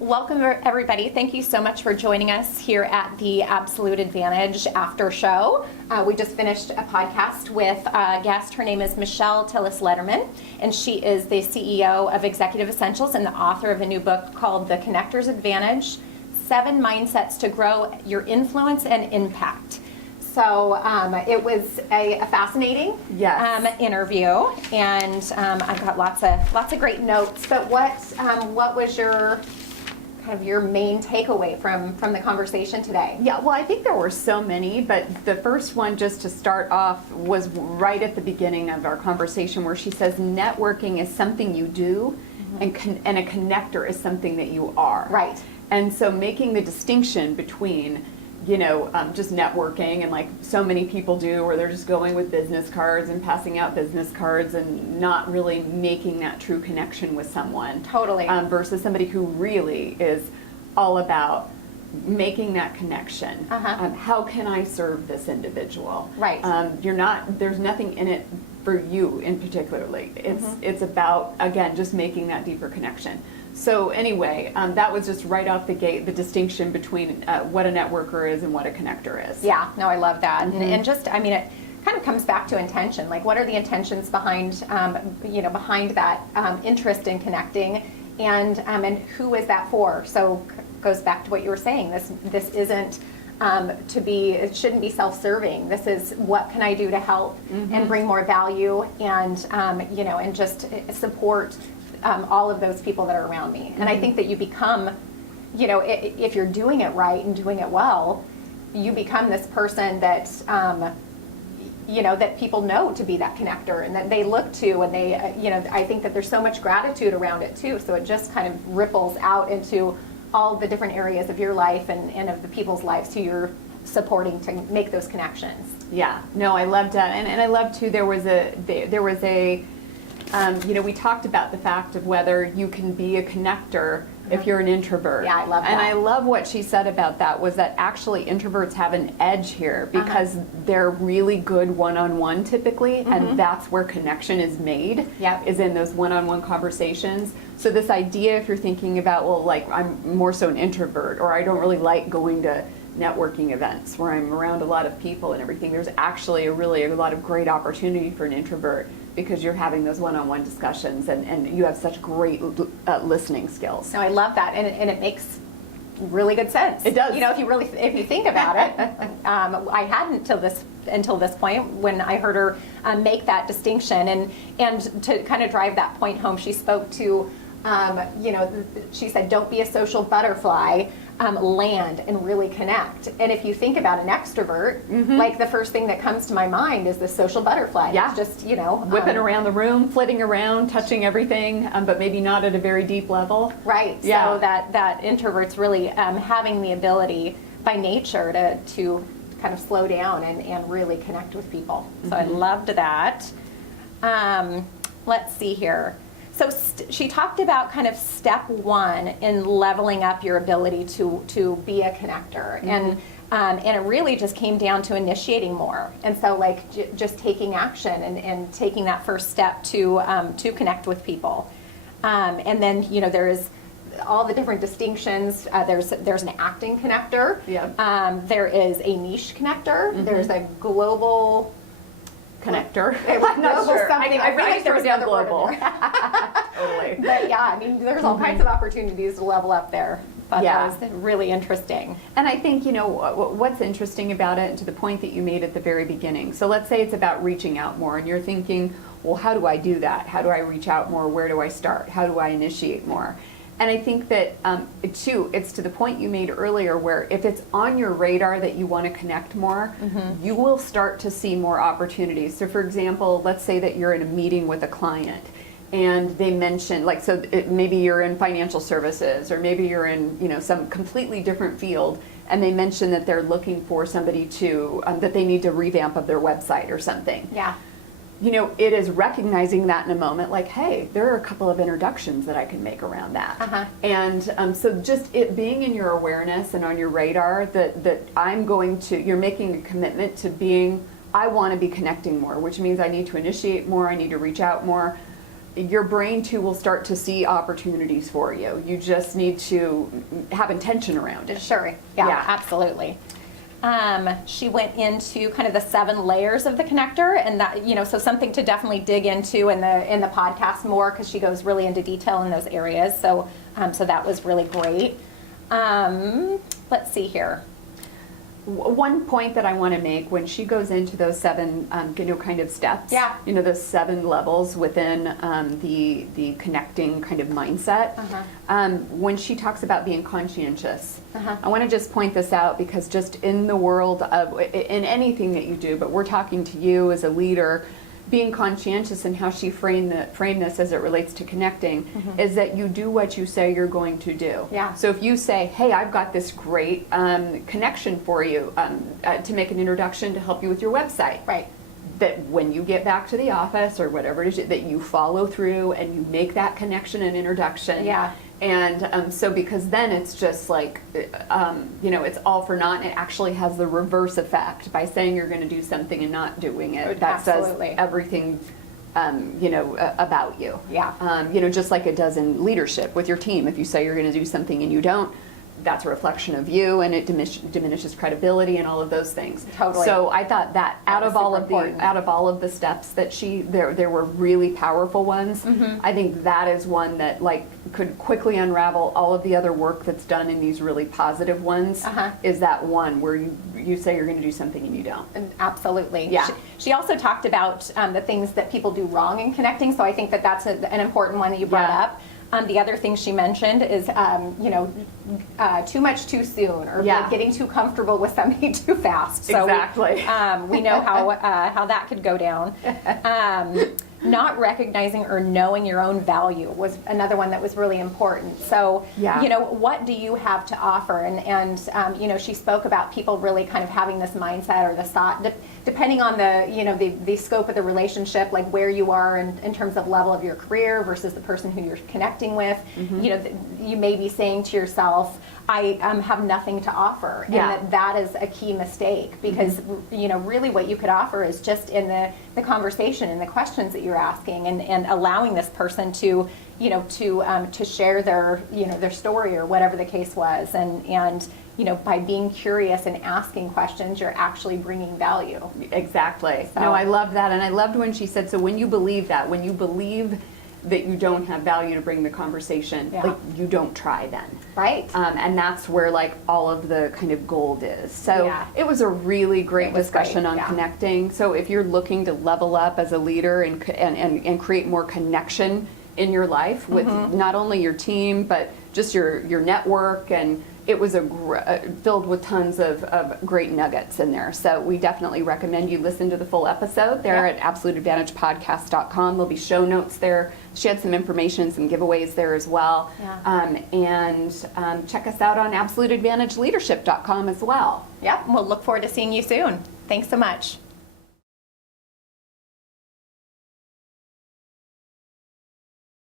Welcome, everybody. Thank you so much for joining us here at the Absolute Advantage After Show. We just finished a podcast with a guest. Her name is Michelle Tillis-Lederman, and she is the CEO of Executive Essentials and the author of a new book called The Connector's Advantage: 7 Mindsets to Grow Your Influence and Impact. So it was a fascinating interview, and I've got lots of great notes. But what was your main takeaway from the conversation today? Yeah, well, I think there were so many, but the first one, just to start off, was right at the beginning of our conversation, where she says networking is something you do, mm-hmm. and a connector is something that you are. Right. And so making the distinction between just networking, and like so many people do, where they're just going with business cards and passing out business cards and not really making that true connection with someone. Totally. Versus somebody who really is all about making that connection. Uh-huh. How can I serve this individual? Right. There's nothing in it for you in particularly. It's about, again, just making that deeper connection. So anyway, that was just right off the gate, the distinction between what a networker is and what a connector is. Yeah, no, I love that. Mm-hmm. And just, it kind of comes back to intention. Like, what are the intentions behind that interest in connecting, and who is that for? So goes back to what you were saying. This isn't it shouldn't be self-serving. This is, what can I do to help and bring more value and and just support all of those people that are around me. And I think that you become, if you're doing it right and doing it well, you become this person that, that people know to be that connector and that they look to, and they, I think that there's so much gratitude around it too. So it just kind of ripples out into all the different areas of your life and of the people's lives who you're supporting to make those connections. Yeah, no, I loved that. And I love too, there was a we talked about the fact of whether you can be a connector if you're an introvert. Yeah, I love that. And I love what she said about that, was that actually introverts have an edge here because they're really good one-on-one typically, and that's where connection is made, is in those one-on-one conversations. So this idea, if you're thinking about, well, like, I'm more so an introvert, or I don't really like going to networking events where I'm around a lot of people and everything, there's actually a lot of great opportunity for an introvert, because you're having those one-on-one discussions and you have such great listening skills. So I love that, and it makes really good sense. It does. If you think about it, I hadn't until this point when I heard her make that distinction, and to kind of drive that point home, she spoke to, she said, don't be a social butterfly. Land and really connect. And if you think about an extrovert, like, the first thing that comes to my mind is the social butterfly. Yeah. It's just, whipping around the room, flitting around, touching everything, but maybe not at a very deep level. Right. Yeah. So that introvert's really having the ability by nature to kind of slow down and really connect with people. So I loved that. Let's see here. So she talked about kind of step one in leveling up your ability to be a connector, and it really just came down to initiating more. And so, like, just taking action and taking that first step to connect with people. And then there is all the different distinctions. There's an acting connector. Yeah. There is a niche connector. There's a global connector. I'm not sure. I really threw down global. Totally. But yeah, there's all kinds of opportunities to level up there. But that was really interesting. And I think, what's interesting about it, and to the point that you made at the very beginning. So let's say it's about reaching out more, and you're thinking, well, how do I do that? How do I reach out more? Where do I start? How do I initiate more? And I think that, too, it's to the point you made earlier, where if it's on your radar that you want to connect more, you will start to see more opportunities. So, for example, let's say that you're in a meeting with a client, and they mention, like, maybe you're in financial services, or maybe you're in, some completely different field, and they mention that they're looking for somebody to, that they need to revamp of their website or something. Yeah. It is recognizing that in a moment, like, hey, there are a couple of introductions that I can make around that. And so just it being in your awareness and on your radar that you're making a commitment to I want to be connecting more, which means I need to initiate more, I need to reach out more. your brain too will start to see opportunities for you. You just need to have intention around it. Sure. Yeah. Absolutely. She went into kind of the 7 layers of the connector, and that, so something to definitely dig into in the podcast more, because she goes really into detail in those areas. So that was really great. Let's see here. One point that I want to make, when she goes into those 7, kind of steps, Yeah. those 7 levels within the connecting kind of mindset, when she talks about being conscientious, I want to just point this out, because just in the world of, in anything that you do, but we're talking to you as a leader, being conscientious, and how she framed this as it relates to connecting, is that you do what you say you're going to do. Yeah. So if you say, hey, I've got this great connection for you to make an introduction to help you with your website. Right. That when you get back to the office or whatever it is, that you follow through and you make that connection and introduction. Yeah. And so, because then it's just like, it's all for naught, and it actually has the reverse effect by saying you're going to do something and not doing it. That Absolutely. says everything, about you. Yeah. Just like it does in leadership with your team. If you say you're going to do something and you don't, that's a reflection of you, and it diminishes credibility and all of those things. Totally. So I thought that out of all of the steps that there were really powerful ones. I think that is one that could quickly unravel all of the other work that's done in these really positive ones. Is that one where you say you're going to do something and you don't. Absolutely. Yeah. She also talked about the things that people do wrong in connecting, so I think that's an important one that you brought up. The other thing she mentioned is, too much too soon, or getting too comfortable with somebody too fast. So exactly. We know how that could go down. Not recognizing or knowing your own value was another one that was really important. So, what do you have to offer? And she spoke about people really kind of having this mindset or the thought, depending on the scope of the relationship, like where you are in terms of level of your career versus the person who you're connecting with. You may be saying to yourself, I have nothing to offer, and that is a key mistake, because really what you could offer is just in the conversation and the questions that you're asking, and allowing this person to share their story or whatever the case was, and by being curious and asking questions, you're actually bringing value. Exactly. So. No, I love that, and I loved when she said, so when you believe that you don't have value to bring the conversation, you don't try then. Right. And that's where all of the kind of gold is. So it was a really great discussion on connecting. So if you're looking to level up as a leader and create more connection in your life with not only your team, but just your network, and it was filled with tons of great nuggets in there. So we definitely recommend you listen to the full episode there at absoluteadvantagepodcast.com. There'll be show notes there. She had some information, some giveaways there as well. And check us out on absoluteadvantageleadership.com as well. Yep, we'll look forward to seeing you soon. Thanks so much.